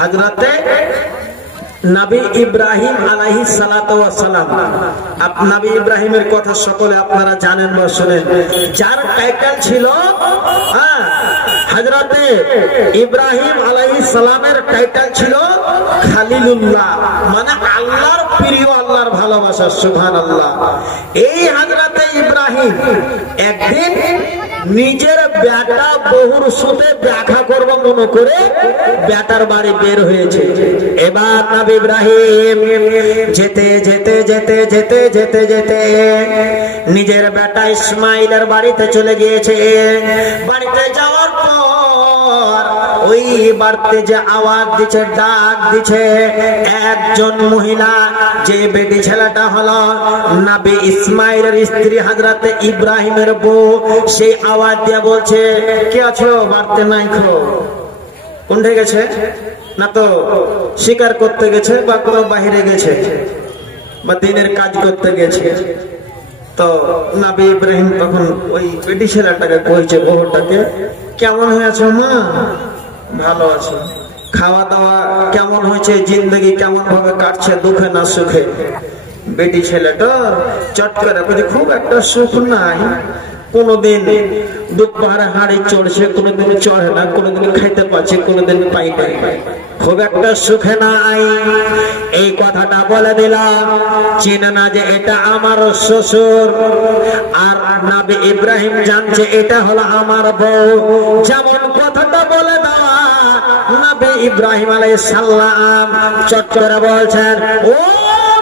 হযরতে নবী ইব্রাহিম আলাইহিস সালাতু ওয়াস সালাম। নবী ইব্রাহিমের কথা সকলে আপনারা জানেন বা শুনেন। যার টাইটেল ছিল হযরতে ইব্রাহিম আলাইহিস সালামের টাইটেল ছিল খলিলুল্লাহ, মানে আল্লাহর প্রিয়, আল্লাহর ভালোবাসা। সুবহানাল্লাহ। এই হযরতে ইব্রাহিম একদিন নিজের বেটা বহুর সাথে দেখা করব মনে করে বেটার বাড়ি বের হয়েছে। এবার নবী ইব্রাহিম যেতে যেতে যেতে যেতে যেতে যেতে নিজের বেটা ইসমাইলের বাড়িতে চলে গিয়েছে। বাড়িতে যাওয়ার পর ওই বাড়িতে যে আওয়াজ দিচ্ছে, ডাক দিচ্ছে, একজন মহিলা, যে বেটি ছেলেটা হলো নবী ইসমাইলের স্ত্রী হযরতে ইব্রাহিমের বউ, সেই আওয়াজ দিয়ে বলছে, কে আছো? বাড়িতে নাই খো? কোনটা গেছে? না তো শিকার করতে গেছে বা কোনো বাহিরে গেছে বা দিনের কাজ করতে গেছে। তো নবী ইব্রাহিম তখন ওই বেটি ছেলেটাকে কইছে, বহুটাকে, কেমন হয়েছে মা? ভালো আছে। খাওয়া দাওয়া কেমন হয়েছে? জিন্দগি কেমন ভাবে কাটছে, দুঃখে না সুখে? বেটি ছেলেটা চট করে বলছে, খুব একটা সুখ নাই। কোনদিন দুপুরে হাড়ি চড়ছে, কোনদিন চড়ে না, কোনদিন খাইতে পাচ্ছে, কোনদিন পাই নাই, খুব একটা সুখে নাই। এই কথাটা বলে দিলাম, চিনে না যে এটা আমার শ্বশুর। আর নবী ইব্রাহিম জানছে এটা হলো আমার বউ। যেমন কথাটা বলে দেওয়া, নবী ইব্রাহিম আলাইহিস সালাম চট করে বলছেন, ও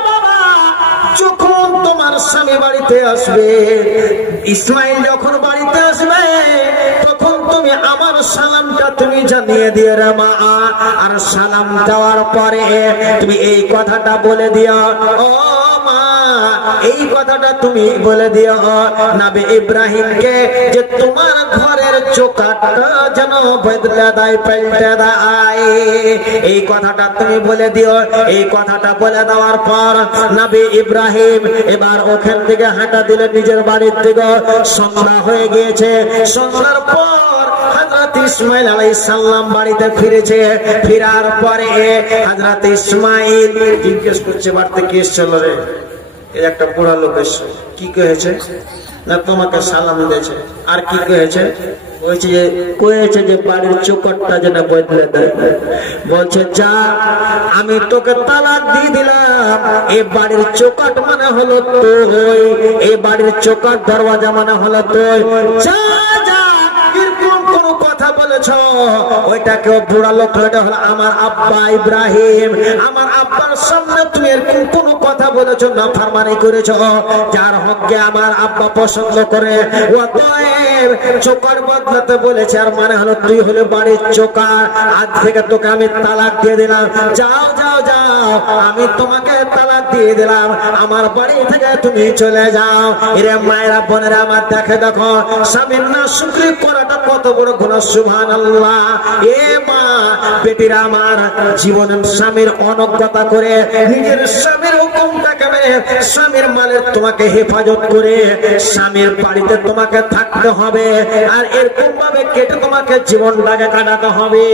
বাবা, যখন তোমার স্বামী বাড়িতে আসবে, ইসমাইল যখন বাড়িতে আসবে, তখন তুমি আমার সালামটা তুমি জানিয়ে দিয়ে রে মা। আর সালাম দেওয়ার পরে তুমি এই কথাটা বলে দিও, ও মা, এই কথাটা তুমি বলে দিও নবী ইব্রাহিমকে যে তোমার ঘরের চৌকাঠটা যেন বদলে দেয়, পাল্টে দেয়। এই কথাটা তুমি বলে দিও। এই কথাটা বলে দেওয়ার পর নবী ইব্রাহিম এবার ওখান থেকে হাঁটা দিলে নিজের বাড়ির থেকে। সন্ধ্যা হয়ে গিয়েছে। সন্ধ্যার পর হযরত ইসমাইল আলাইহিস সালাম বাড়িতে ফিরেছে। ফেরার পরে হযরত ইসমাইল জিজ্ঞেস করছে, বাড়িতে কে এসেছিল রে? এই একটা বুড়া লোক এসেছে। কি কয়েছে? না তোমাকে সালাম দিয়েছে। আর কি কয়েছে? কয়েছে যে বাড়ির চৌকাঠটা যেন বদলে দেয়। বলছে, যা, আমি তোকে তালাক দিয়ে দিলাম। এই বাড়ির চৌকাঠ মানে হলো তুই, এই বাড়ির চৌকাঠ দরওয়াজা মানে হলো তুই। যা যা, এরকম কোন কথা বলেছ ওইটাকে বুড়া লোক, ওইটা হলো আমার আব্বা ইব্রাহিম। আমার আব্বার সামনে তুমি এরকম কোন কথা বলেছ, না ফারমানি করেছ, যার হককে আমার আব্বা পছন্দ করে। অতএব চৌকাঠ বদলাতে বলেছে, আর মানে হলো তুই হলে বাড়ির চৌকাঠ। আজ থেকে তোকে আমি তালাক দিয়ে দিলাম। যাও যাও যাও, আমি তোমাকে তালাক দিয়ে দিলাম, আমার বাড়ি থেকে তুমি চলে যাও। এরে মায়েরা, বোনেরা আমার, দেখে দেখো স্বামীর না শুকরি করাটা কত বড় গুনাহ। সুবহানাল্লাহ। এ মা, বেটিরা আমার, জীবনে স্বামীর অনজ্ঞতা করে নিজের স্বামীর হুকুমটাকে মেনে স্বামীর মালের তোমাকে হেফাজত করে স্বামীর বাড়িতে তোমাকে থাকতে হবে। আর এরকম ভাবে কেটে তোমাকে জীবনটাকে কাটাতে হবে।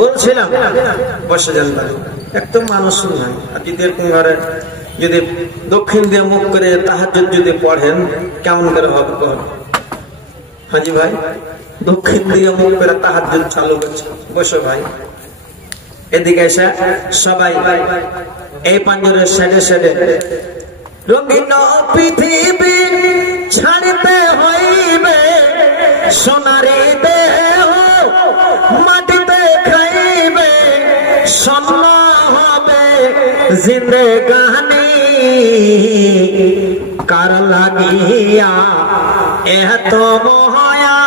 বলছিলাম বসে যান, একদম মানুষ নাই। যদি এরকম ঘরে যদি দক্ষিণ দিয়ে মুখ করে তাহাজ্জুদ যদি পড়েন, কেমন করে হবে? হাজি ভাই, দক্ষিণ দিয়ে মুখ করে তাহাজ্জুদ চালু করছে। বসো ভাই, এদিকে এসে সবাই এই পাঞ্জরের সাইডে সাইডে। রঙিন পৃথিবী ছাড়তে হইবে, সোনারে দেহ মাটিতে খাইবে, স্বর্ণ হবে জিন্দেগানি। কার লাগিয়া এত মহায়া,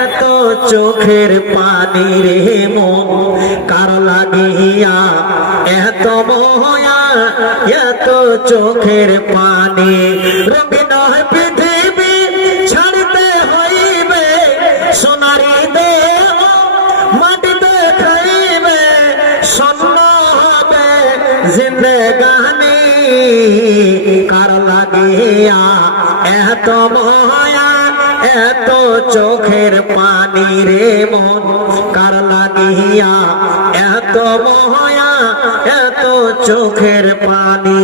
এত চোখের পানি রে মন? কার লাগিয়া এত মহায়া, এত চোখের পানি রঙিন পৃথিবী ছাড়তে হইবে সোনারি দেহ মাটিতে খাইবে স্বর্ণ হবে জিন্দেগানি কার লাগিয়া এত মায়া এত চোখের পানি রে মন কার লাগিয়া এত মায়া এত চোখের পানি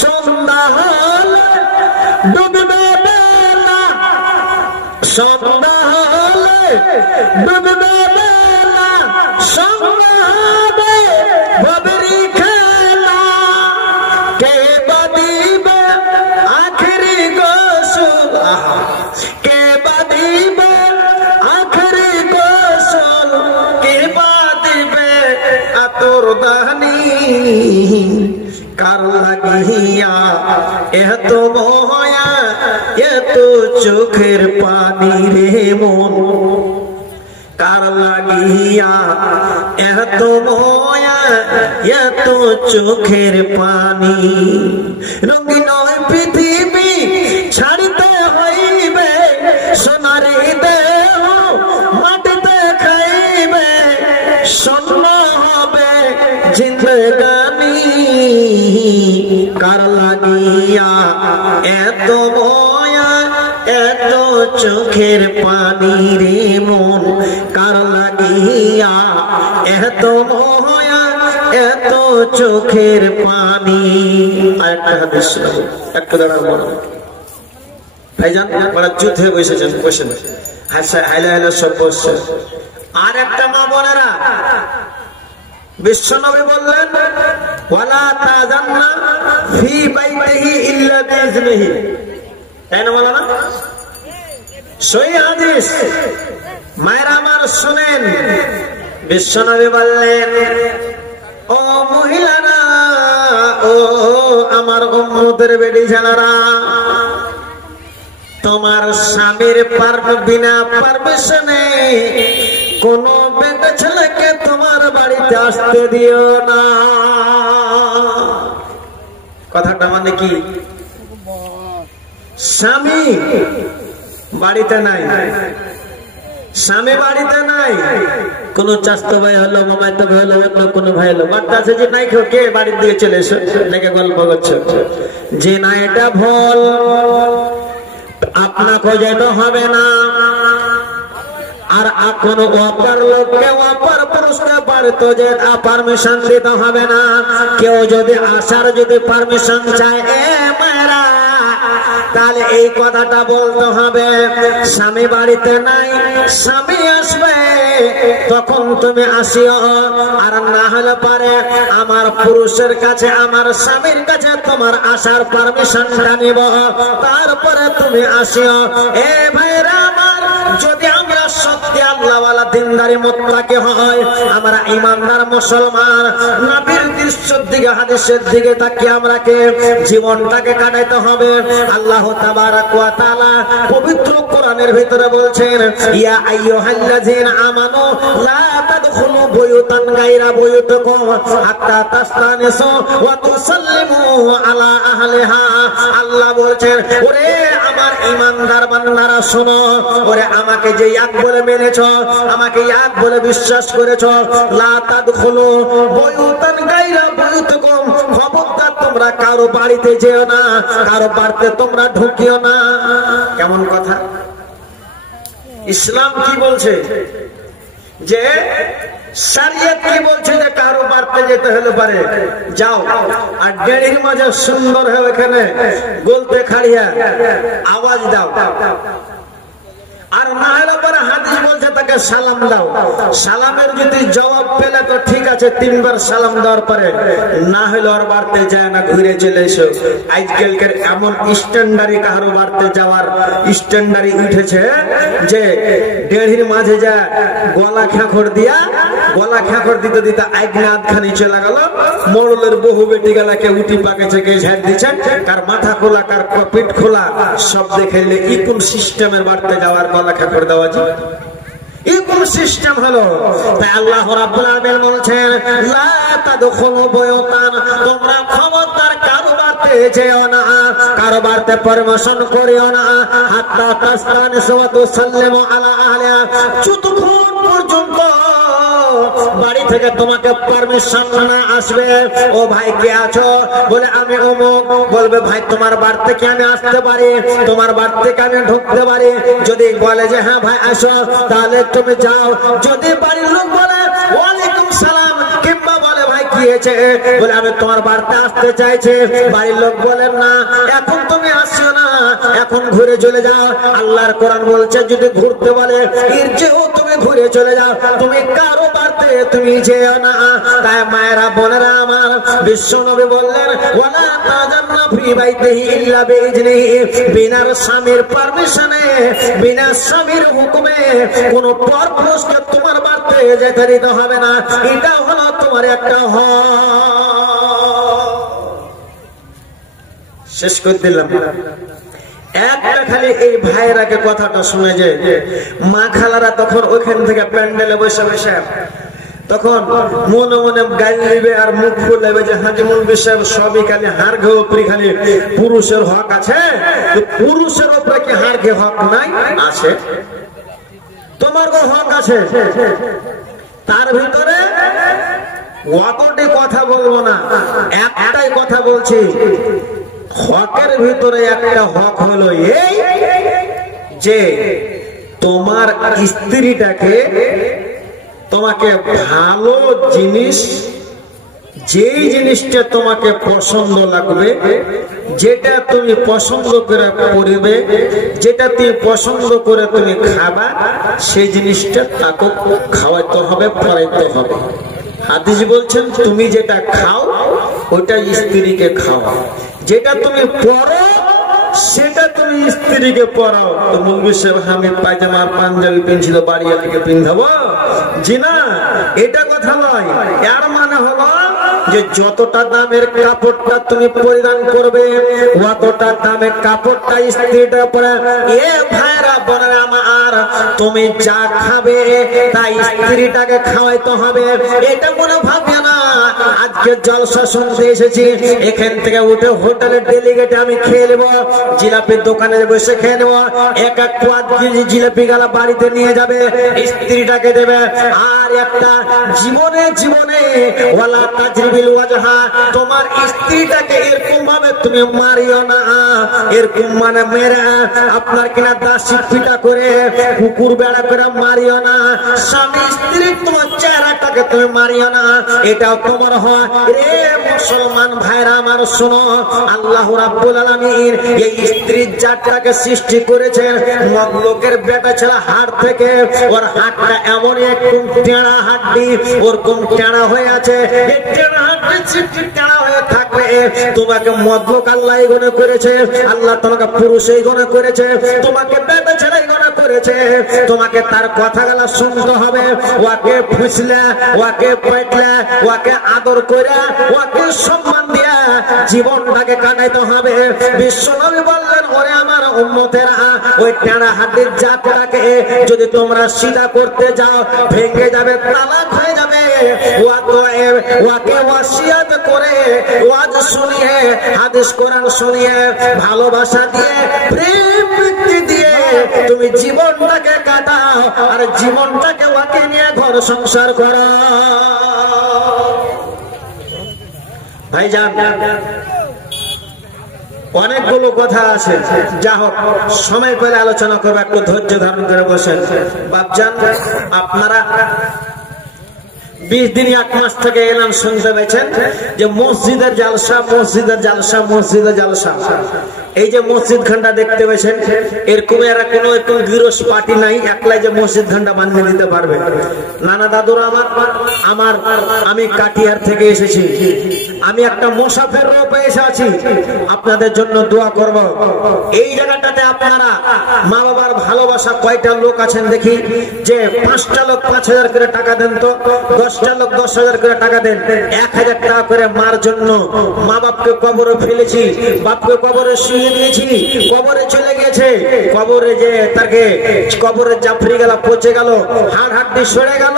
সন্ধ্যা হলে ডুববে বেলা সন্ধ্যা হলে ডুববে বেলা সন্ধ্যা হবে ভবেরি খেলা কে বাদিবে আখেরি গোসল কে বাদিবে আখেরি গোসল কে বাদিবে আতর দানি কার লাগিয়া এত মায়া এত চোখের পানি রে মন কার লাগিয়া এত মায়া এত চোখের পানি রঙিন পৃথিবী ছাড়িতে হইবে সোনারি দেহ মাটিতে খাইবে স্বর্ণ হবে জিন্দেগানি কার লাগিয়া এত মায়া এত চোখের পানি রে মন কার লাগিয়া এত মায়া এত চোখের পানি আরেকটা হাদিস একটু দাঁড়ান ভাইজান বড় যুদ্ধে বসেছেন বসেন হাসা হাইলা হাইলা সব বসছে আর একটা মা বোনেরা বিশ্বনবী বললেন ওয়ালা তাজান্না ফি বাইতিহি ইল্লা বিইজনিহি তাই না বলো না সহিহ হাদিস মায়েরা আমার শুনেন বিশ্বনবী বললেন ও মহিলারা ও আমার উম্মতের বেটি জানারা তোমার স্বামীর বিনা পারমিশনে কোন বেটা ছেলেকে তোমার বাড়িতে আসতে দিও না কথাটা মানে কি স্বামী বাড়িতে নাই স্বামী বাড়িতে নাই কোন চাস্তো ভাই হলো মামাতো ভাই হলো অন্য কোনো ভাই হলো বাচ্চা আছে যে নাই কে বাড়ির দিকে চলে এসো নাকি গল্প করছে যে না এটা ভুল আপনাকে যেতে হবে না আর কোন অপর লোককে অপর পুরুষকে বাড়িতে যে পারমিশন দিতে হবে না কেউ যদি আসার যদি পারমিশন চায় মেয়েরা তাহলে এই কথাটা বলতে হবে স্বামী বাড়িতে নাই স্বামী আসবে তখন তুমি আসিও আর না হলে পারে আমার পুরুষের কাছে আমার স্বামীর কাছে তোমার আসার পারমিশনটা নিব তারপরে তুমি আসিও এ ভাইরা আমার যদি আমরা সত্যি আল্লাহওয়ালা দিনদারি মুত্তাকি হয় আমরা ঈমানদার মুসলমান নবীর দৃশ্যের দিকে হাদিসের দিকে তাকিয়ে আমরাকে জীবনটাকে কাটাইতে হবে আল্লাহ তাবারাক ওয়া তাআলা পবিত্র কোরআনের ভিতরে বলছেন ইয়া আইয়ুহাল্লাযীনা আমানু লা তাদখুলু বুয়ুতান গায়রা বুয়ুতিকুম হাত্তা তাস্তানিসু ওয়া তুসাল্লিমু আলা আহলিহা আল্লাহ বলছেন ওরে আমার ঈমানদার বান্দারা শোনো ওরে আমাকে যে এক বলে মেনেছো আমাকে এক বলে বিশ্বাস করেছো লা তাদখুলু বুয়ুতান গায়রা বুয়ুতিকুম খবরদার তোমরা কারো বাড়িতে যেও না কারো বাড়িতে তোমরা ঢুকিও না কেমন কথা ইসলাম কি বলছে যে শরিয়ত কি বলছে যে কারো বাড়িতে যেতে হলে পারে যাও আর ডেড়ির মাঝে সুন্দর হয়ে এখানে বলতে খাড়িয়া আওয়াজ দাও আর না হলে পরে হাদিস বলছে তাকে সালাম দাও সালামের যদি জবাব পেলে তো ঠিক আছে তিনবার সালাম দেওয়ার পরে না হলে ওর বাড়িতে যায় না ঘুরে চলে এসো আজকালকার এমন স্ট্যান্ডার্ডি কারো বাড়িতে যাওয়ার স্ট্যান্ডার্ডি উঠেছে যে ডেড়ির মাঝে যা গলা খ্যাখর দিয়া গলা খ্যাখর দিতে দিতে আইগনা আধখানি চলে গেল মোড়লের বহু বেটি গেলাকে উঠি পাকেছে কে ঝাড় দিচ্ছে কার মাথা খোলা কার পিঠ খোলা সব দেখে ইকুন সিস্টেমের বাড়িতে যাওয়ার গলা খ্যাখর দেওয়া যায় এরকম সিস্টেম হলো। তাই আল্লাহ রাব্বুল আলামিন বলছেন লা তাদখুলু বুয়ুতান, তোমরা খবরদার কারো বাড়িতে যেও না, কারো বাড়িতে পারমিশন করিও না, হাত্তা তাস্তানিসু ওয়া তুসাল্লিমু আলা আহলিহা, যতক্ষণ পর্যন্ত বাড়ি থেকে তোমাকে পারমিশন না আসবে। ও ভাই কে আছো? বলে আমি অমুক। বলবে ভাই তোমার বাড়ি থেকে আমি আসতে পারি, তোমার বাড়ি থেকে আমি ঢুকতে পারি। যদি বলে যে হ্যাঁ ভাই আসো, তাহলে তুমি যাও। যদি বাড়ির লোক বলে ওয়ালাইকুম সালাম, কিংবা বলে ভাই কি হয়েছে, বলে আমি তোমার বাড়িতে আসতে চাইছি, বাড়ির লোক বলেন না এখন তুমি আসছো না, এখন ঘুরে চলে যাও। আল্লাহর কোরআন বলছে যদি ঘুরতে বলে এর চেয়েও তুমি ঘুরে চলে যাও, তুমি কারো বাড়িতে তুমি যেও না। তাই মায়েরা বোনেরা আমার, বিশ্ব নবী বললেন ওয়ালা তাজান্না ফি বাইতিহি ইল্লা বিইজনিহি, বিনা স্বামীর পারমিশনে, বিনা স্বামীর হুকুমে কোন পরপুরুষকে তোমার বাড়িতে যেতে দিতে হবে না। এটা হলো তোমার একটা শেষ করে দিলাম। একটা খালি এই ভাইরাকে কথাটা শুনে যে মা খালারা তখন ওইখান থেকে প্যান্ডেলে বসে বসে তখন মনে মনে গাল নিবে আর মুখ ফুলাবে যে হাজি মুলবি সাহেব সবই খালি হাড় ঘে উপরে খালি পুরুষের হক আছে, পুরুষের উপরে কি হাড় ঘে হক নাই? আছে, তোমার হক আছে। তার ভিতরে অতটি কথা বলবো না, একটাই কথা বলছি। হকের ভিতরে একটা হক হলো এই যে তোমার স্ত্রীটাকে তোমাকে ভালো জিনিস, যেই জিনিসটা তোমাকে পছন্দ লাগবে, যেটা তুমি পছন্দ করে পড়বে, যেটা তুমি পছন্দ করে তুমি খাবা, সেই জিনিসটা তাকে খাওয়াইতে হবে, পড়াইতে হবে। হাদিস বলছেন তুমি যেটা খাও ওটা স্ত্রীকে খাওয়াও, যেটা তুমি পড়ো সেটা তুমি স্ত্রীকে পড়াও। তো মুলবি সাহেব আমি পায়জামা পাঞ্জাবি পিনছিল বাড়ি থেকে পিন্ধাবো? জি না, এটা কথা নয়। এর মানে হলো যে যতটা দামের কাপড়টা তুমি পরিধান করবে, অতটা দামের কাপড়টা স্ত্রীটা পরে। এ ভাইরা বলে আমার, তুমি যা খাবে তাই স্ত্রীটাকে খাওয়াইতে হবে। এটা কোনো ভাববে না আজকে জলসা শুনতে এসেছি, এখান থেকে উঠে হোটেলের ডেলিগেটে আমি খেয়ে নেবো, জিলাপির দোকানে বসে খেয়ে নেবো, এক এক কেজি জিলাপি গালা বাড়িতে নিয়ে যাবে, স্ত্রীটাকে দেবে। আর একটা জীবনে জীবনে ওয়ালা তাজরিবিল ওয়াজহা, তোমার স্ত্রীটাকে এরকম ভাবে তুমি মারিও না, এরকম মানে মেরে আপনার কিনা দাসী পিটা করে কুকুর বেড়া করে মারিও না। স্বামী স্ত্রী তোমার চেহারাটাকে তুমি মারিও না, এটাও তোমার হয়। রে মুসলমান ভাইরা আমার শোনো, আল্লাহ রাব্বুল আলামিন এই স্ত্রীর জাতটাকে সৃষ্টি করেছেন মগলোকের বেটা ছেলে হাড় থেকে। ওর হাড়টা এমন একদম টেড়া হাড্ডি, ওরকম টেড়া হয়ে আছে। এই টেড়া হাড্ডি টেড়া হয়ে থাকবে, তোমাকে মগলোক আল্লাহ গণে করেছে, আল্লাহ তোমাকে পুরুষ গণে করেছে, তোমাকে বেটা ছেলে গণে করেছে। তোমাকে তার কথাগুলো শুনতে হবে, ওকে ফুসলে, ওকে পেটলে, ওকে আদর করে, ওকে সম্মান দিয়ে জীবনটাকে কাটাইতে হবে। বিশ্বনবী বললেন ওরে আমার উম্মতেরা, ওই টেড়া হাড্ডির জাতটাকে যদি তোমরা সিধা করতে যাও ভেঙে যাবে, তালাক হয়ে যাবে। ওকে ওয়াসিয়াত করে, ওয়াজ শুনিয়ে, হাদিস কোরআন শুনিয়ে, ভালোবাসা দিয়ে, প্রেম প্রীতি দিয়ে তুমি জীবনটাকে কাটাও, আর জীবনটাকে ওকে নিয়ে ঘর সংসার করো। ভাইজান অনেকগুলো কথা আছে, যা হোক সময় পেলে আলোচনা করবো, একটু ধৈর্য ধারণ করে বসেন। বাপজান আপনারা 20 দিন 1 মাস থেকে এলাম শুনতে পেয়েছেন যে মসজিদের জালসা, মসজিদের জালসা, মসজিদের জালসা। এই যে মসজিদ খানটা দেখতে পেয়েছেন, এরকম এরা কোনো একটু গিরস পার্টি নাই একলাই যে মসজিদ খানটা বানিয়ে দিতে পারবে। নানা দাদুরা আমার আমি কাটিহার থেকে এসেছি, আমি একটা মুসাফির রূপে এসে আছি, আপনাদের জন্য দোয়া করব। এই জায়গাটাতে আপনারা মা বাবার ভালোবাসা কয়টা লোক আছেন দেখি, যে 5টা লোক 5000 করে টাকা দেন তো, 10টা লোক 10000 করে টাকা দেন, 1000 টাকা করে মার জন্য। মা বাপকে কবরে ফেলেছি, বাপকে কবরে শুয়ে দিয়েছি, কবরে চলে গেছে, কবরে যে তাকে কবরে জাফরি গেল, পচে গেল, হাড় হাড্ডি সরে গেল।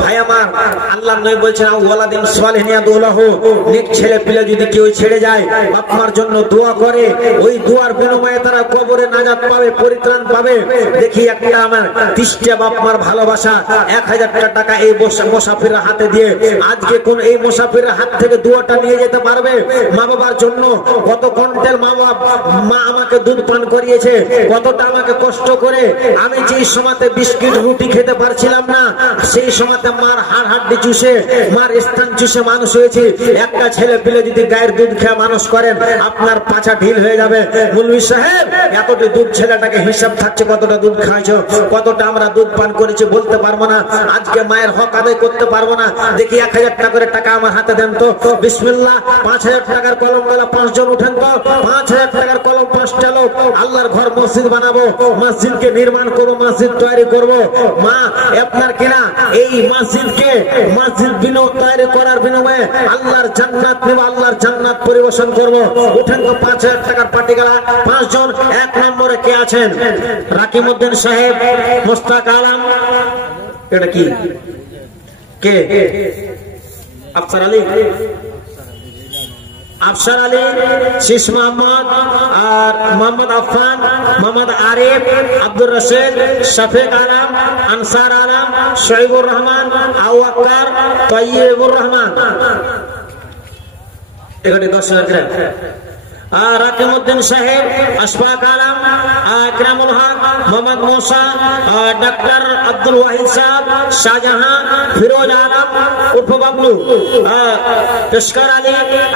ভাই আমার, আল্লাহ নবী বলছেন ওয়ালাদিন সালিহিন ইয়াদুলাহু, নেক ছেলে পিলে যদি কেউ ছেড়ে যায় বাপ মার জন্য দোয়া করে, ওই দোয়ার বিনিময়ে তারা কবরে নাজাত পাবে, পরিত্রাণ পাবে। দেখি একটা আমার 30টা বাপ মার ভালোবাসা 1000 টাকা এই মুসাফিরের হাতে দিয়ে আজকে কোন এই মুসাফিরের হাত থেকে দোয়াটা নিয়ে যেতে পারবে মা বাবার জন্য। কত কন্টেল মা আমাকে দুধ পান করিয়েছে, কতটা আমাকে কষ্ট করে আমি যেই সময়তে বিস্কিট রুটি খেতে পারছিলাম না, সেই সময়তে মার হাড় হাড্ডি চুষে, মার স্থান চুষে মানুষ হয়েছে। একটা ছেলে পিলে যদি গায়ের দুধ খেয়ে মানুষ করেন, আপনার পাছা ঢিল হয়ে যাবে। মৌলভী সাহেব, এতটি দুধ ছেলেটাকে হিসাব থাকছে, কতটা দুধ খাইছো, কতটা আমরা দুধ পান করেছি বলতে পারবো না, আজকে মায়ের হক আদায় করতে পারবো না। দেখি 1000 টাকা করে টাকা আমার হাতে দেন তো, বিসমিল্লাহ। 5000 টাকার কলম গেলে 5 জন উঠেন তো, 5000 টাকার কলম 5টা লোক। আল্লাহর ঘর মসজিদ বানাবো, মসজিদকে নির্মাণ করবো, মসজিদ তৈরি করবো। মা আপনার কিনা এই মসজিদকে মসজিদ তৈরি করার বিনিময়ে আল্লাহর জান্নাত নেব, আল্লাহর জান্নাত পরিবেশন করবো। উঠেন তো 5000 টাকার পার্টি গেলা 5 জন। 1 নম্বরে কে আছেন? রাকিমউদ্দিন সাহেব, মুস্তাক আলম, এটা কি কে? আফসার আলী, আফসার আলী, শীষ মোহাম্মদ, আর মোহাম্মদ আফফান, মোহাম্মদ আরিফ, আব্দুর রশিদ, শফিক আলম, আনসার আলম, শহীবুর রহমান, আওয়াক্কার, তৈয়বুর রহমান। এখানে 10,000 গ্রাম। রাকিমউদ্দিন সাহেব, আশফাক আলম, আকরামুল হক, মোহাম্মদ মুসা, ডাক্তার আব্দুল ওয়াহিদ সাহেব, শাহজাহান, ফিরোজ আলম উর্ফ বাবলু, পেশকার আলী,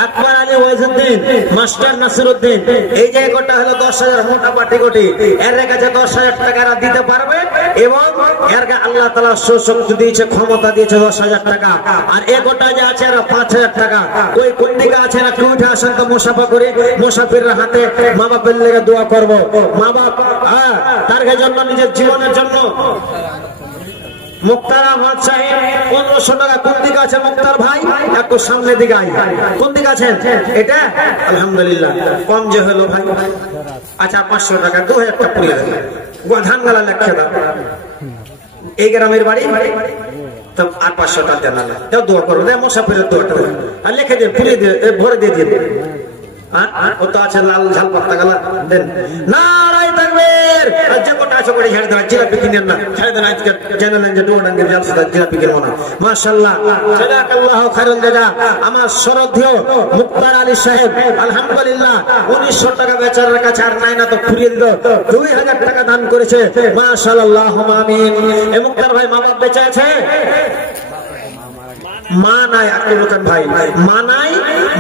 আকবর আলী, ওয়াইজউদ্দিন, মাস্টার নাসিরউদ্দিন। এই যে গোটা হলো 10,000 মোটা পাটি কোটি। এর কাছে 10,000 টাকা দিতে পারবে এবং এর আল্লাহ তাআলা সুশক্তি দিয়েছে, ক্ষমতা দিয়েছে 10,000 টাকা। আর এ গোটা যে আছে 5,000 টাকা। ওই কোন দিকে আছে না, কেউ উঠে আসেন তো মুসাফা করে, মুসাফিরের হাতে মা বাপের লেগে দোয়া করব। মা বাপ তার জন্য, নিজের জীবনের জন্য। মুক্তার আহমদ সাহেব 1500 টাকা। কোন দিকে আছে মুক্তার ভাই? একটু সামনে দিকে আই। কোন দিকে আছেন? এটা আলহামদুলিল্লাহ কম যে হলো ভাই। আচ্ছা 500 টাকা, 2000 টাকা পুড়িয়ে দেবে। ধান গালা লেখে দাও। এই গ্রামের বাড়ি তো আর 500 টাকা দেন, দোয়া করো, মুসাফিরের দোয়াটা আর লিখে দিয়ে পুড়িয়ে দিয়ে ভরে দিয়ে দিয়ে। ও তো আছে লাল ঝাল পাত্তা গালা দেন। নারায়ে তাকবীর। যে কোটা আছে করে ছেড়ে দেন, জিলাপি কিনেন না, ছেড়ে দেন। আজকে জানেন যে ডোডাঙ্গের জলসা জিলাপি কিনবো না। মাশাআল্লাহ, জাযাকাল্লাহু খায়রাল জাযা। আমার শ্রদ্ধেয় মুক্তার আলী সাহেব আলহামদুলিল্লাহ 1900 টাকা বেচারার কাছে আর নাই না তো ফুরিয়ে দিল, 2000 টাকা দান করেছে। মাশাআল্লাহ, আমিন। এই মুক্তার ভাই মা বাপ বেঁচে আছে? মা নাই, আকিবুল ভাই মা নাই,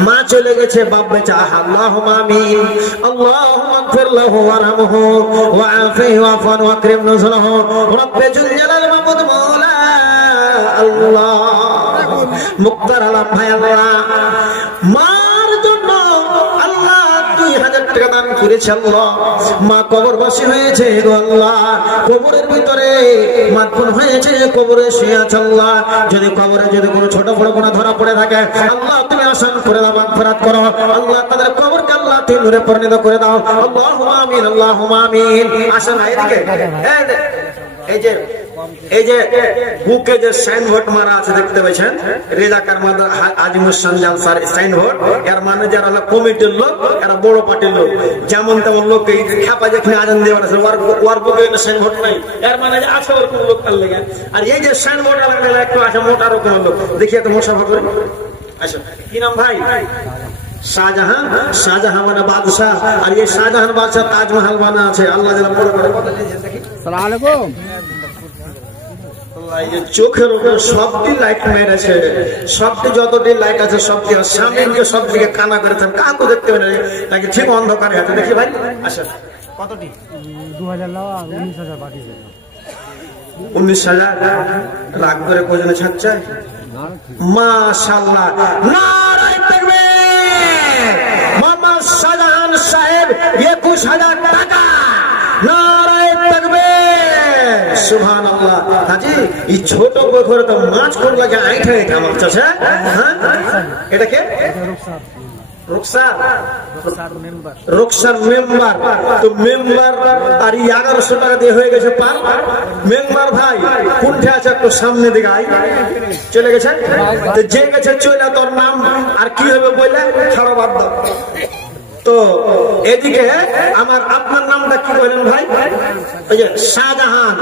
মা চলে গেছে, বাপ বেঁচে। আল্লাহুম্মা আমিন। আল্লাহুম্মা ইগফির লাহু ওয়ারহামহু ওয়াআফিহি ওয়াফআন ওয়াকরিম নুজুলাহু রাব্বে জুল জালাল মাহমুদ মাওলা। আল্লাহ মুক্তার আলম ভাই, আল্লাহ মার জন্য আল্লাহ 2000 টাকা দান করেছে। আল্লাহ মা কবরবাসী হয়েছে গো আল্লাহ, কবরের ভিতরে মাদফন হয়েছে, কবরে শুয়ে আছে। আল্লাহ যদি কবরে যদি কোনো ছোট বড় গুনাহ ধরা পড়ে থাকে, আল্লাহ তুমি আসান করে দাও, মাগফিরাত করো। আল্লাহ তাদের কবরকে আল্লাহ তুমি নূরে পরিণত করে দাও। আল্লাহুম্মা আমিন, আল্লাহুম্মা আমিন। আসেন এদিকে। এই যে বুকে যে সাইনবোর্ড মারা আছে দেখতে পাচ্ছেন, রেজাকার মাদার আজিমুস সঞ্জাল স্যার সাইনবোর্ড। এর মানে যারা হলো কমিটির লোক, এরা বড় পার্টির লোক, যেমন তেমন লোক এই খাপা যেখানে আজান দেওয়া আছে ওয়ার বুকে সাইনবোর্ড নাই, এর মানে যে আছে ওরকম লোক কাল লেগে। আর এই যে সাইনবোর্ড লাগলে একটু আছে মোটা রকম লোক, দেখি একটা মুসাফা করে। আচ্ছা কি নাম ভাই? শাহজাহান। শাহজাহান মানে বাদশাহ। আর এই শাহজাহান বাদশাহ তাজমহল বানা আছে। আল্লাহ যেন বড় করে কথা দিয়েছে। দেখি আসসালামু আলাইকুম। চোখের উপর সবটি লাইট মেরেছে, সবটি যতটি লাইট আছে সবটি সামনে সবদিকে কানা করেছেন, কাকু দেখতে পারে নাকি ঠিক অন্ধকারে আছে। দেখি ভাই আচ্ছা কতটি? 2000 লাও আর 19000 বাকি আছে। 19000 রাগ করে কোজনে ছাড়ছে। মাশাআল্লাহ, নারায়ে তাকবীর। 21,000 টাকা। নারায়ে তাকবীর, সুবহানাল্লাহ। হাজি এই ছোট পুকুরে তো মাছ কোন লাগে আইঠা এটা মাছ আছে। হ্যাঁ এটা কে? রুকসার মেম্বার। তো মেম্বার আর 1100 টাকা দিয়ে হয়ে গেছে পার। মেম্বার ভাই কোনটা আছে একটু সামনে দিকে আই। চলে গেছে তো যে গেছে চলে তোর নাম আর কি হবে বলে ছাড়ো বাদ দাও। তো এদিকে আমার আপনার নামটা কি বলেন ভাই? ওই যে শাহজাহান,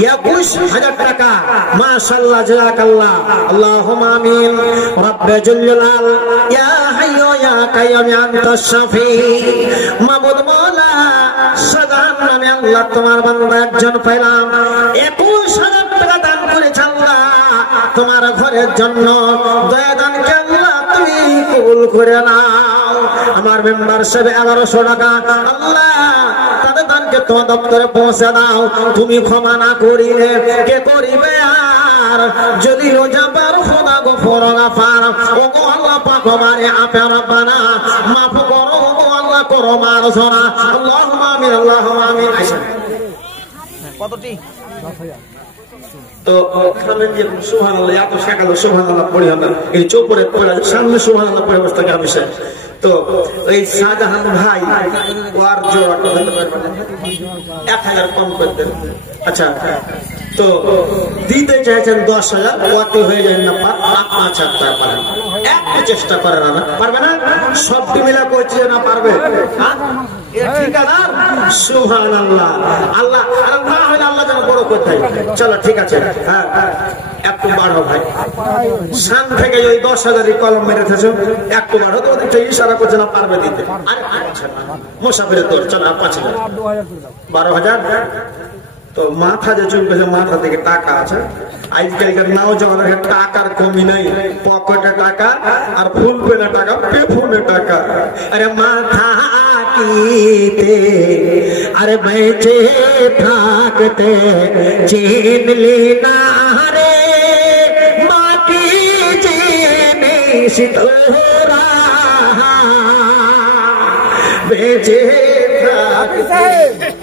21,000 টাকা। মাশাআল্লাহ, জাযাকাল্লাহ, আল্লাহুম্মা আমিন। রব্বে জুল্লাল ইয়া হাইয়ু ইয়া কাইয়ুম আনতাস শাফি। মাবুদ মাওলা শাহজাহান নামে আল্লাহ তোমার বান্দা একজন পেলাম, 21,000 টাকা দান করেছে আল্লাহ তোমার ঘরের জন্য। দয়া দানকে আল্লাহ তুমি কবুল করে নাও। আমার মেম্বার সাহেব 1100 টাকা আল্লাহ তাদের দানকে তোমার দপ্তরে পৌঁছে দাও। তুমি ক্ষমা না করিলে কে করিবে আর? যদি রোজাবার খোদা গফুর গাফার। ওগো আল্লাহ পাক আমারে আপে রব্বানা মাফ করো, ওগো আল্লাহ করো মারজনা। আল্লাহুম্মা আমিন, আল্লাহুম্মা আমিন। কতটি? তো খামেন যে সুবহানাল্লাহ, এত সকালে সুবহানাল্লাহ পড়ি না, এই চৌপরে পড়া সামনে সুবহানাল্লাহ পড়ে বসতে হবে। তো এই শাহজাহান ভাই ওয়ার জোর 1000 কম করে দেন। আচ্ছা তো দিতে চাইছেন 10,000, কত হয়ে যায় না? 5,000 টাকা পারেন। একটু চেষ্টা করেন না, পারবে না? সবটি মিলা করছে না পারবে। ঠিকাদার সুবহানাল্লাহ। আল্লাহ না হলে আল্লাহ যেন বড় করতে। চলো ঠিক আছে, হ্যাঁ একটু বাড়ো ভাই। সান থেকে ওই 10,000 কলম মেরেছো, একটু বাড়ো। তো ওদিকটা ইশারা করছে না পারবে দিতে। মুসাফিরের তোর চলো 5,000, 12,000। তো মাথা যে চুলবে মাথা থেকে টাকা আছে। আজকালকার নাও যাওয়ার টাকার কমি নাই। পকেটে টাকা আর ফুল পেনে টাকা, পেফোনে টাকা। আরে মাথা কিতে আরে বেঁচে থাকতে চিন লেনা রে মাটি জিনিস তোরা বেঁচে থাকতে।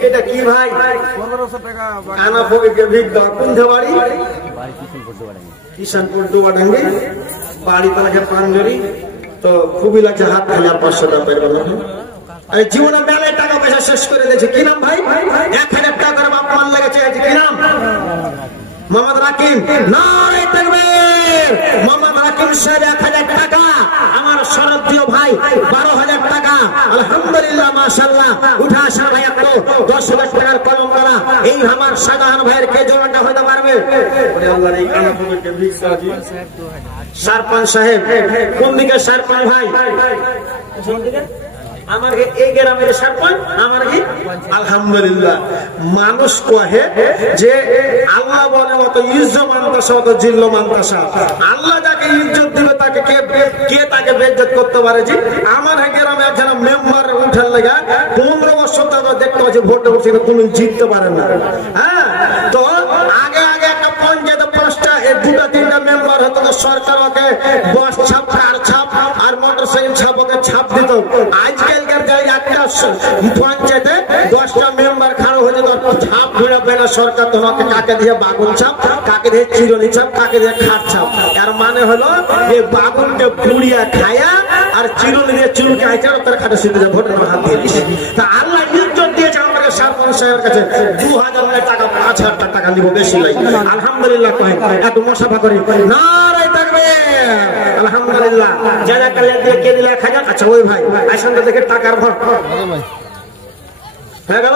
এটা কি ভাই? 1500 টাকা আনা ফকিরকে ভিক দাও। কোন বাড়ি? কিষানপুর ডুবাডাঙ্গি বাড়ি তালাকে পাঞ্জরি। তো খুবই লাগছে হাত খালি আর 500 টাকা পাইবে না। আরে জীবনে মেলায় টাকা পয়সা শেষ করে দিয়েছে। কি নাম ভাই? 1000 টাকার বাপ মান লেগেছে। কি নাম? মোহাম্মদ রাকিম। নারায়ে তাকবীর। মোহাম্মদ রাকিম সাহেব 1000 টাকা। আমার শরদীয় ভাই 12,000 টাকা। আলহামদুলিল্লাহ মাশাআল্লাহ। উঠা আসা ভাই একটু 10,000 টাকার কলম করা। এই আমার শাহজাহান ভাইয়ের কে জমাটা হতে পারবে? ওরে আল্লাহর এই কানা ফকিরকে ভিক্ষা দি। সরপঞ্চ সাহেব কোন দিকে? সরপঞ্চ ভাই কোন দিকে? আমার এই গ্রামের সরপঞ্চ আমার কি? আলহামদুলিল্লাহ। মানুষ কহে যে আল্লাহ বলে অত ইজ্জত মানতাসা অত জিল্ল মানতাসা। আল্লাহ যাকে ইজ্জত দিবে তাকে কে তাকে বেইজ্জত করতে পারে? জি আমার গ্রামে একজন মেম্বার উঠার লাগা 15 বছর ধরে দেখতে পাচ্ছি ভোটে উঠছে তুমি জিততে পারে না। হ্যাঁ তো আগে একটা পঞ্চায়েতে 5টা 2-3টা মেম্বার হতো। তো সরকার ওকে বস ছাপ, কার ছাপ আর মোটরসাইকেল ছাপ ওকে ছাপ দিত। আজকালকার একটা পঞ্চায়েতে 10টা মেম্বার খাড়ো হয়ে যেত, ছাপ ঘুরাবে না সরকার। তোমাকে কাকে দিয়ে বাগুন ছাপ, কাকে দিয়ে চিরনি ছাপ, কাকে দিয়ে খাট ছাপ। এর মানে হলো যে বাগুনকে পুড়িয়া খায়া আর চিরনি দিয়ে চুলকে আইছে তার খাটে সিদ্ধ ভোটের হাত দিয়ে দিচ্ছে। তা আল্লাহ ইজ্জত দিয়েছে আমাকে সরপঞ্চ সাহেবের কাছে। 2,000 টাকা 5,000 টাকা নিব, বেশি লাগে। আলহামদুলিল্লাহ কয় এত মুসাফা করি। নারায়ে তাকবীর। আলহামদুলিল্লাহ। যারা কালিয়া দিয়ে কে দিলে 1000। আচ্ছা ওই ভাই আসলে দেখে টাকার ভর হয়ে গেল।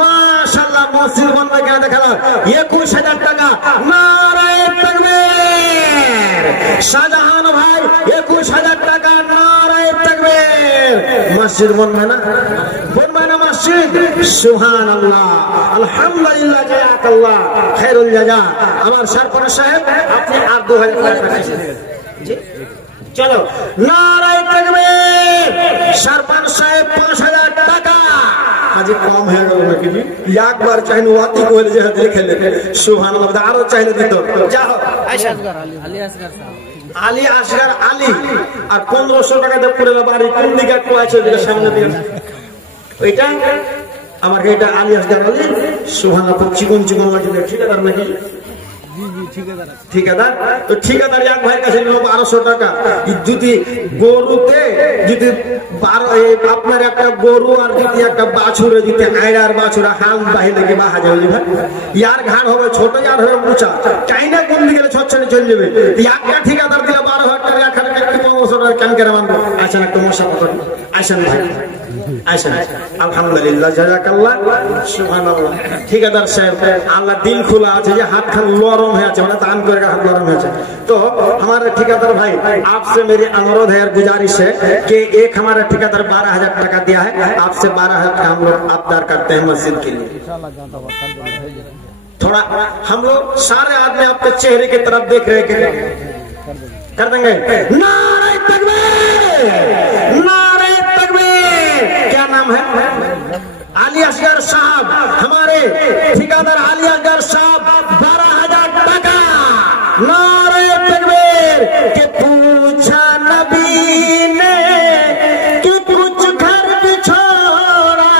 মাশাআল্লাহ মসজিদ বন্ধ করে দেখালো 21,000 টাকা। নারায়ে তাকবীর। শাহজাহান ভাই 21,000 টাকা। নারায়ে তাকবীর। মসজিদ বনবে না? বনবে না মসজিদ? সুবহানাল্লাহ। আলহামদুলিল্লাহ, জাযাকাল্লাহ খায়রুল জাযা। আমার সরপঞ্চ সাহেব আপনি আর 2,000 টাকা জি চলো। নারায়ে তাকবীর। সরপঞ্চ সাহেব 5,000 টাকা। আজি কম হয়ে গেল নাকি? একবার চাইনি ওয়াতি কইলে যে লিখে লে। সুবহানাল্লাহ। আরো চাইলে দিত। যাও আলী আসগার আলী আর 1500 টাকা দিয়ে পুরো বাড়ি কোন দিকে একটু আছে সামনে দিকে ওইটা আমার এটা আলী আসগার আলী সুবহানাল্লাহ চিকন চিকন মাটিতে ঠিকাদার নাকি ঠিকাদার তো ঠিকাদার এক ভাইয়ের কাছে নিল 1200 টাকা যদি গরুতে যদি আপনার একটা গরু আর যদি একটা বাছুরে দিতে আয়রার বাছুরা হাল বাহিরে গিয়ে বাহা যাবে ভাই ইয়ার ঘাড় হবে ছোট ইয়ার হবে উঁচা চাইনা কোন দিকে ছচ্ছনে চলে যাবে একটা ঠিকাদার দিলে 12,000 টাকা এখানে একটু 1500 টাকা কেন কেন মানবো আসেন একটা মশা করেন আসেন ভাই আসেন আলহামদুলিল্লাহ জাযাকাল্লাহ সুবহানাল্লাহ ঠিকাদার সাহেব আল্লাহ দিল খোলা আছে যে হাত খান নরম হয়ে আছে মানে দান করে হাত नरम है तो हमारे ठेकेदार भाई आपसे मेरी अनुरोध है और गुजारिश है कि एक हमारा ठेकेदार 12,000 टाका दिया है आपसे 12,000 का हम लोग आबदार करते हैं मस्जिद के लिए थोड़ा हम लोग सारे आदमी आपके चेहरे की तरफ देख रहे हैं कर देंगे नारे तकबीर नारे तकबीर क्या नाम है आली असगर साहब हमारे ठेकेदार आली असगर साहब 12,000 टाका नारे तकबीर के पूछा नबी ने कि कुछ घर भी छोड़ा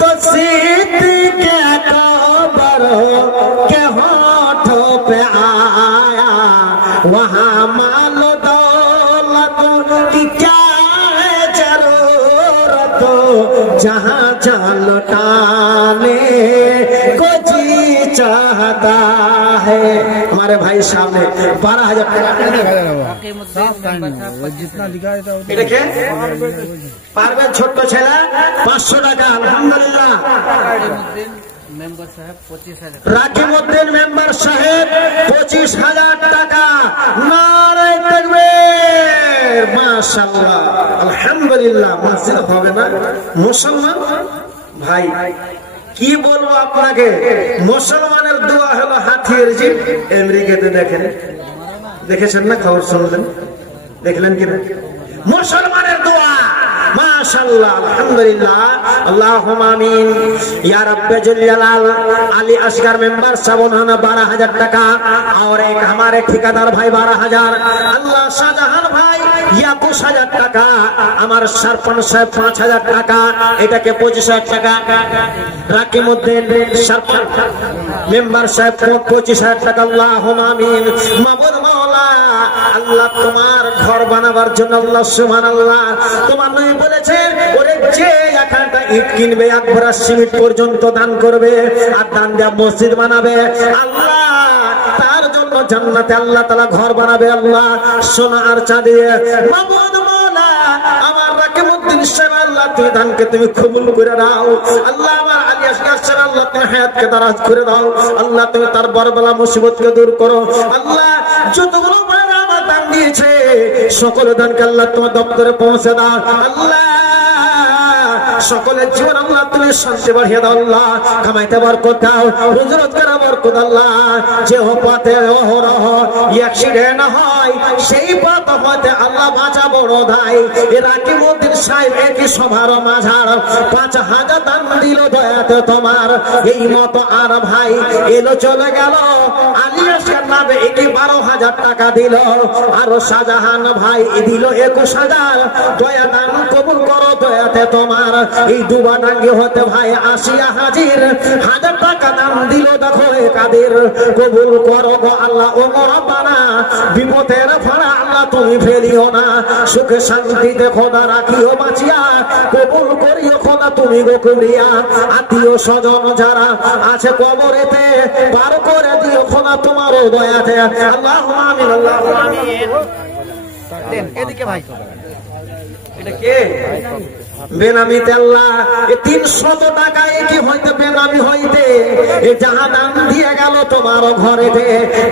तो सीत के कबर के होठों पे आया वहाँ मालो दौलत की क्या है जरूरत जहाँ लौटाने को जी चाहता है हमारे भाई सामने 12,000 जितना दिखा पारवेज छोट छेला 500 টাকা আলহামদুলিল্লাহ রাকিমউদ্দিন মেম্বার সাহেব 25,000 টাকা নারে তাকবীর মাশাআল্লাহ আলহামদুলিল্লাহ মসজিদ হবে না মুসলমান ভাই কি বলবো আপনাকে মুসলমানের দোয়া হলো হাতির জিভ আমেরিকাতে দেখেন দেখেছেন না খবর শুনলেন দেখলেন কি না মুসলমানের দোয়া माशाअल्लाह अल्हम्दुलिल्लाह अल्लाहुम्मा आमीन या रब्बे जुल जलाल अली असगर मेंबर सब उन्होंने 12,000 टाका और एक हमारे ठेकेदार भाई 12,000 अल्लाह शाहजहान भाई 21,000 টাকা আমার सरपंच साहब 5,000 টাকা এটাকে 25,000 টাকা রাকিমউদ্দিন सरपंच मेंबर साहब 25,000 টাকা আল্লাহুম্মা আমিন মাবুদ মাওলা আল্লাহ তোমার ঘর বানাবার জন্য আল্লাহ সুবহানাল্লাহ তোমার নবী বলেছেন ওরে যে একটা ইট কিনবে এক ভরা সিমেন্ট পর্যন্ত দান করবে আর দান দিয়ে মসজিদ বানাবে আল্লাহ তার জন্য জান্নাতে আল্লাহ তাআলা ঘর বানাবে আল্লাহ সোনা আর চাঁদি দিয়ে মাবুদ মাওলা আমার রাকিমউদ্দিন সাহেব আল্লাহ তুমি দানকে তুমি কবুল করে দাও আল্লাহ আমার আলী আসগার সাহেব আল্লাহ তুমি হায়াতকে দারাজ করে দাও আল্লাহ তুমি তার বরবালা মুসিবতকে দূর করো আল্লাহ যতগুলো আমার দান দিয়েছে সকল দানকে আল্লাহ তোমার দপ্তরে পৌঁছে দাও আল্লাহ সকলের জীবন আল্লাহ তুমি শান্তি বাড়িয়ে দাও আল্লাহ কামাইতে বরকত দাও রুজি রোজগারে বরকত আল্লাহ যে পথে অহরহ অ্যাক্সিডেন্ট হয় সেই পথ হতে আল্লাহ বাঁচা বড় দায় রাকিমউদ্দিন সাহেব একই সভার মাঝার 5,000 দান দিল দয়াতে তোমার এই মতো আর ভাই এলো চলে গেল আলী আসগার নামে একই 12,000 টাকা দিল আর শাহজাহান ভাই দিল 21,000 দয়া দান কবুল করো দয়াতে তোমার এই দুবাডাঙ্গি হতে ভাই আসিয়া হাজির 1,000 টাকা দান দিল দেখো কাদের কবুল করো গো আল্লাহ ও রব্বানা বিপদের ফাড়া আল্লাহ তুমি ফেলিও না সুখে শান্তিতে খোদা রাখিও বাঁচিয়া কবুল করিও খোদা তুমি গো করিয়া আত্মীয় স্বজন যারা আছে কবরেতে পার করে দিও খোদা তোমারও দয়াতে আল্লাহুম্মা আমিন আল্লাহুম্মা আমিন এদিকে ভাই এটা কে বেনামিতে আল্লাহ 300 টাকা কি হইতে বেনামি হইতে যাহা দান দিয়ে গেল তোমার ঘরেতে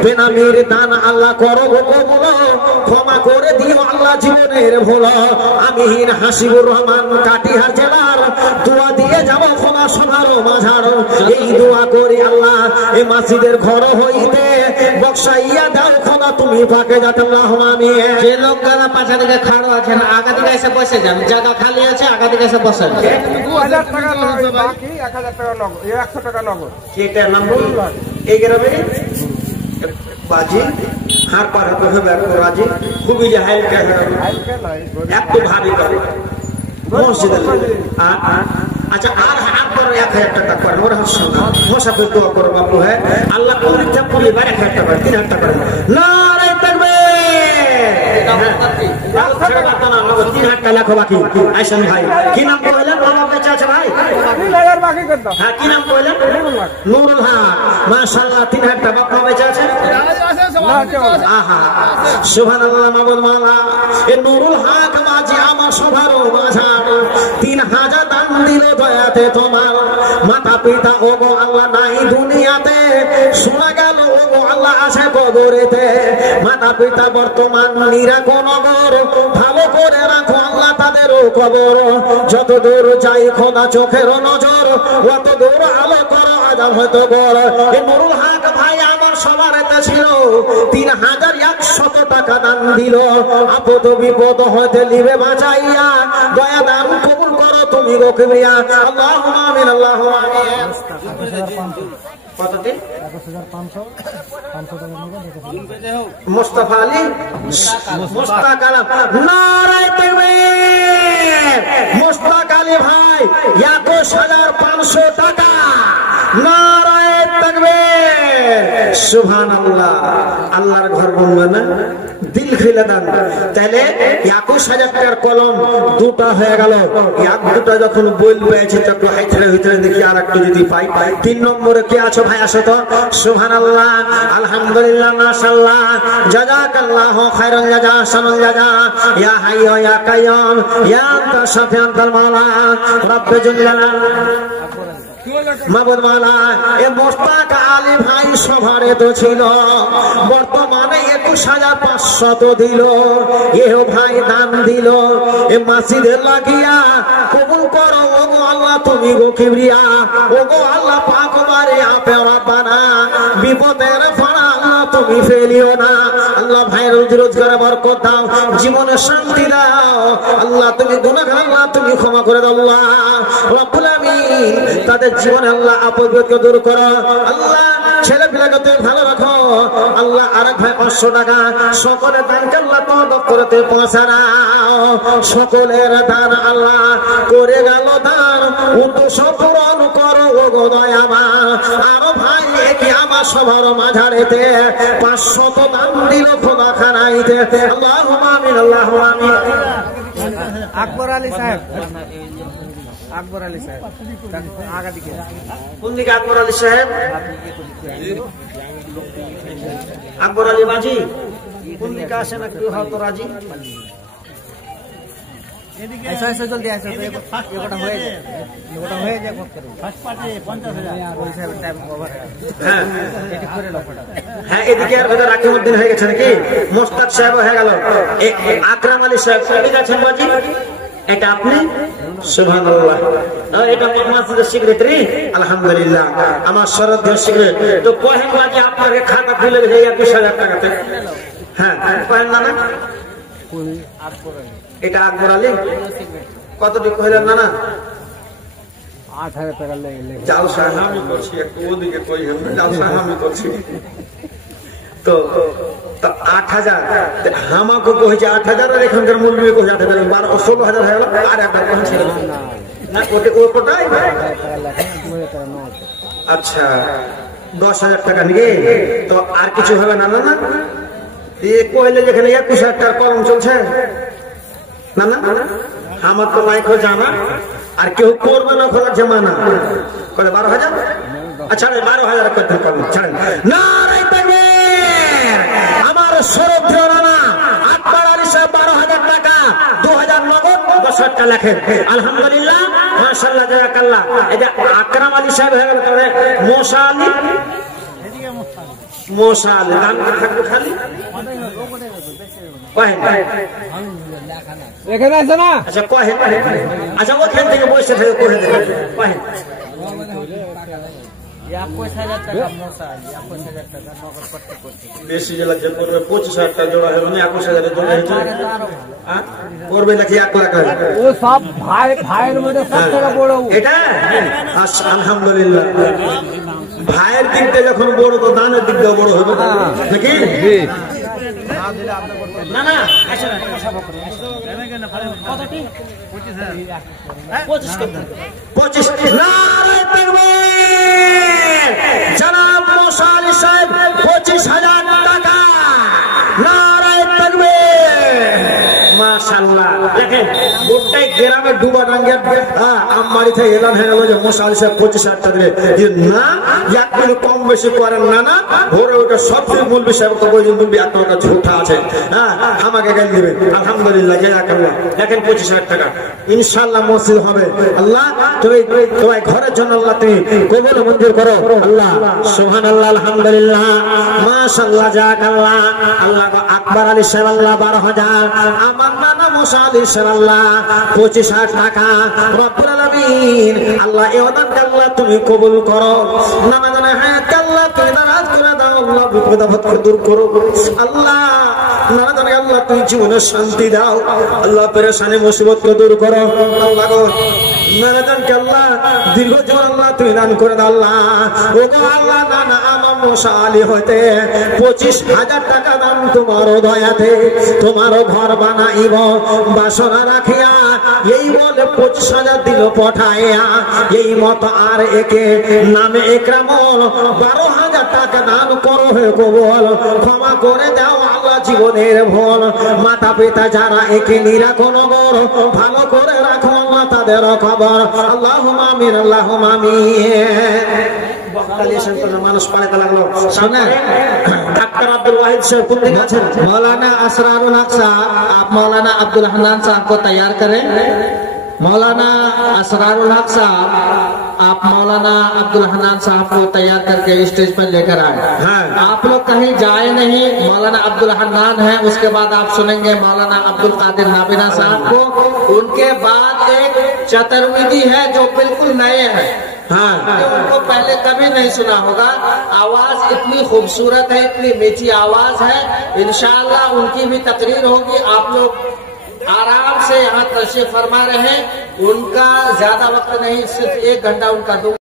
বেনামির দান আল্লাহ করো কবুল ক্ষমা করে দিও আল্লাহ জীবনের ভুল আমি হাসিবুর রহমান কাটিহার জেলার দোয়া দিয়ে যাব ক্ষমা সবার মাঝার এই দোয়া করি আল্লাহ এই মসজিদের ঘর হইতে বক্সাইয়া দাও খোদা তুমি পাকে যাতে আল্লাহুম্মা আমিন যে লোকগুলা পাশে দিকে খাড়ো আছেন আগা দিকে এসে বসে যান জায়গা খালি আছে আগা দিকে এসে বসেন 2,000 টাকা নগদ বাকি 1,000 টাকা নগদ 100 টাকা নগদ এটা নম্বর এই গ্রামে বাজি হার পার হবে ব্যাক রাজি খুবই জাহেল কে একটু ভারী করে মসজিদে। আচ্ছা আর একবার 1000 টাকা করেন ওর হাসন মুসাফির দোয়া করো বাবু। হ্যাঁ আল্লাহ পরীক্ষা পরিবার 1000 টাকা 3000 টাকা নারে তাকবীর। 3000 টাকা লেখো বাকি আইসেন ভাই। কি নাম কইলেন বাবা বেঁচে আছে ভাই? হ্যাঁ কি নাম কইলেন? নুরুল হক মাশাআল্লাহ 3000 টাকা বাবা বেঁচে আছে। আহা সুবহানাল্লাহ মাবুদ মাওলা এ নুরুল হক মাঝি আমার সভারও মাঝার 3000 দান দিলে দয়াতে তোমার মাতা পিতা ওগো আল্লাহ নাই দুনিয়াতে শোনা গেল ওগো আল্লাহ আছে কবরেতে। মাতা পিতা বর্তমান নিরাকনগর ভালো করে রাখো আল্লাহ তাদেরও কবর। যত দূর যাই খোদা চোখের নজর অত দূর আলো করো আজাব হয়তো বড়। এ নুরুল হক ভাই আমার সবার এতে ছিল 3100 টাকা দান দিল। আপদ বিপদ হইতে লিবে বাঁচাইয়া দয়া দান কবুল করো তুমি গো কিবরিয়া। আল্লাহুম্মা আমিন আল্লাহুম্মা আমিন। কত দিন? 500 মুস্তাফা আলী মুস্তাক আলম নারে তাকবীর। মুস্তাক আলী ভাই 21500 টাকা নারে তাকবীর। সুবহানাল্লাহ আল্লাহর ঘর বলবে না দিল খেলে দান। তাহলে 21000 টাকার কলম দুটা হয়ে গেল। এক দুটা যখন বই পেয়েছে একটু হাইতে ভিতরে দেখি আর একটু যদি পাই। 3 নম্বরে কে আছো ভাই আসো তো। সুবহানাল্লাহ আলহামদুলিল্লাহ মাশাআল্লাহ জাযাকাল্লাহু খাইরান জাযা সামান জাযা ইয়া হাইয়ু ইয়া কাইয়ুম ইয়া আনতা শাফিউল মাওলা রব্বে জালালা মাবুদ মাওলা। এ মুস্তাক আলী ভাই সভারে তো ছিল বর্তমানে 21500 দিল। এও ভাই দান দিল এ মসজিদে লাগিয়া কবুল করো ওগো আল্লাহ তুমি গো কিবরিয়া। ওগো আল্লাহ পাক মারে আপে রব্বানা বিপদের ফাড়া তুমি ফেলিও না। আল্লাহ ভাইয়ের রুজি রোজগারে বরকত দাও জীবনে শান্তি দাও আল্লাহ। তুমি গুনাহগার আল্লাহ তুমি ক্ষমা করে দাও আল্লাহ রব্বুল আমিন। তাদের জীবনে আল্লাহ আপদকে দূর করো আল্লাহ। ছেলে পিলাকে তুমি ভালো রাখো আল্লাহ। আরেক ভাই 500 টাকা সকলে দানকে আল্লাহ তওবা করতে পৌঁছাও। সকলের দান আল্লাহ করে গেল দান উদ্দেশ্য পূরণ করো ওগো দয়াবান। আরো ভাই কি আমার সবার মাঝারেতে 500 দান দিল খোদা খানাইতে। আল্লাহুম্মা আমিন আল্লাহুম্মা আমিন। আকবর আলী সাহেব আকবর আলী সাহেব আগা দিকে কোন দিকে? আকবর আলী সাহেব আকবর আলী বাজি কোন দিকে আসেন একটু হয়তো রাজি। ऐसा ऐसा जल्दी ऐसा तो ये कोटा होए जाए फर्स्ट पार्टी 50000 पुलिस है टाइम ओवर है। হ্যাঁ এটি করে লোক ফটা হ্যাঁ এদিকে আর ভেতর রাকিবউদ্দিন হয়ে গেছে নাকি? মুস্তাক সাহেব হয়ে গেল। আকরাম আলী সাহেব ঠিক আছেন বাজি? এটা আপনি? সুবহানাল্লাহ। এটা মসজিদের সেক্রেটারি আলহামদুলিল্লাহ আমার শ্রদ্ধেয় সেক্রেটারি। তো কহেন বাজি আপনাকে খাতা খুলে গেছে 21000 টাকাতে। হ্যাঁ কহেন না না এটা আকবর আলী কত দিক কইলেন না না 8000 টাকা লেগে জালসা আমি করছি একটু ওদিকে কই জালসা আমি করছি তো 8000 হামাকে কইছে 8000 আর এখানকার মূল্য কইছে 8000 16000 হয়ে গেল। আর একটা কইছে না ওটা ওটাই আচ্ছা 10000 টাকা নিয়ে তো আর কিছু হবে না না না। এই কইলে যেখানে 21000 টাকার কলম চলছে না না আমার তো লাইকও জানা আর কেউ করবে না খোলা জমানা করে 12000। আচ্ছা 12000 করতে পারবেন ছাড়েন নারে তাকবীর। আমার শ্রদ্ধেয় রানা আকবর আলী সাহেব 12000 টাকা 2000 নগদ 10 টাকা লেখেন আলহামদুলিল্লাহ মাশাআল্লাহ জাযাকাল্লাহ। এটা আকরাম আলী সাহেব হয়ে গেল। তবে মোসা আলী মোসা আলী দান থাকবে খালি কহেন এখানে আছে না। আচ্ছা কহেন আচ্ছা ওখান থেকে বসে থেকে কহে দেবেন কহেন। 21000 টাকা মোসা 21000 টাকা নগদ করতে করতে বেশি জেলা জেল করবে 25000 টাকা জোড়া হলো না 21000 জোড়া হয়েছে করবে নাকি 1 লাখ ও সব ভাই ভাইয়ের মধ্যে সব থেকে বড় এটা। আলহামদুলিল্লাহ ভাইয়ের দিকটা যখন বড় তো দানের দিকটা বড় হবে নাকি? না না 25 নারে তাকবীর জনাব মুসা আলী সাহেব 25,000 টাকা নারে তাকবীর মাশাআল্লাহ। দেখেন গোটাই গ্রামে ডুবা ডাঙ্গা আমবাড়ি থেকে এলান হয়ে গেল যে মুসা আলী সাহেব 25,000 টাকা দিলে না একটু কম বেশি করেন না ভোরে ওটা সবচেয়ে মূল বিষয় তো বই বলবি একটা ওটা ঝুঠা আছে আমাকে গাল দিবে আলহামদুলিল্লাহ জাযাকাল্লাহ। দেখেন 25,000 টাকা ইনশাআল্লাহ মসজিদ হবে। আল্লাহ তুমি তোমার ঘরের জন্য আল্লাহ তুমি কবুল মঞ্জুর করো আল্লাহ সুবহানাল্লাহ আলহামদুলিল্লাহ মাশাআল্লাহ জাযাকাল্লাহ। আল্লাহ আকবর আলী সাহেব আল্লাহ 12,000 আমার নানা মুসা আলী সাহেব আল্লাহ 25,000 টাকা রব্বুল আলামিন আল্লাহ এই অদানকে আল্লাহ তুমি কবুল করো নানা জানা হায়াত আল্লাহ তুমি দারাজ করে দাও আল্লাহ বিপদ আপদ দূর করো আল্লাহ নানা জানা আল্লাহ তুমি জীবনে শান্তি দাও আল্লাহ পেরেশানি মুসিবত কে দূর করো আল্লাহ গো নানা জানকে আল্লাহ দীর্ঘ জীবন আল্লাহ তুমি দান করে দাও আল্লাহ ও গো আল্লাহ নানা আমার মুসা আলী হইতে 25,000 টাকা দান তোমার দয়াতে তোমার ঘর বানাইব বাসনা রাখিয়া এই বলে 25,000 দিল পঠাইয়া এই মত আর একে নামে একরামল 12,000 টাকা দান করো হে কবুল ক্ষমা করে দাও আল্লাহ জীবনের ভুল মাতা পিতা যারা একে নিরাকনগর ভালো করে রাখো আল্লাহ তাদের খবর আল্লাহুম্মা আমিন আল্লাহুম্মা আমিন। মানুষ পাড়াতে লাগলো সামনে ডাক্তার अब्दुल वाहिद साहब कुछ दिन আছে मौलाना असरारुल हक साहब आप मौलाना अब्दुल हन्नान साहब को तैयार करें। मौलाना असरारुल हक साहब आप मौलाना अब्दुल हन्नान साहब को तैयार करके स्टेज पर लेकर आए। आप लोग कहीं जाए नहीं मौलाना अब्दुल हन्नान है उसके बाद आप सुनेंगे मौलाना अब्दुल कादिर नाबिना साहब को उनके बाद एक चतुर्वेदी है जो बिल्कुल नए हैं उनको पहले कभी नहीं सुना होगा। आवाज इतनी खूबसूरत है इतनी मीठी आवाज है इंशाअल्लाह उनकी भी तकरीर होगी। आप लोग आराम से यहाँ तशरीफ फरमा रहे हैं उनका ज्यादा वक्त नहीं सिर्फ 1 घंटा उनका